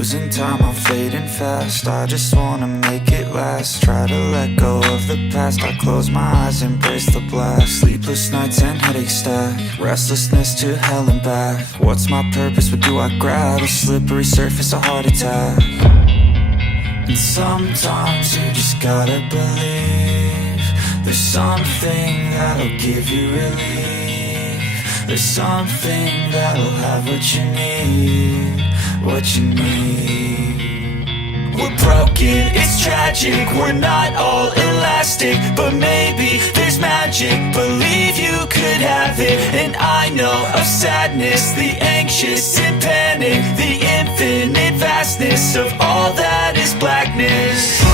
Losing time, I'm fading fast. I just wanna make it last. Try to let go of the past. I close my eyes, embrace the blast. Sleepless nights and headaches stack. Restlessness to hell and back. What's my purpose? What do I grab? A slippery surface, a heart attack. And sometimes you just gotta believe there's something that'll give you relief. There's something that'll have what you need, what you need. We're broken, it's tragic, we're not all elastic, but maybe there's magic, believe you could have it. And I know of sadness, the anxious and panic, the infinite vastness of all that is blackness.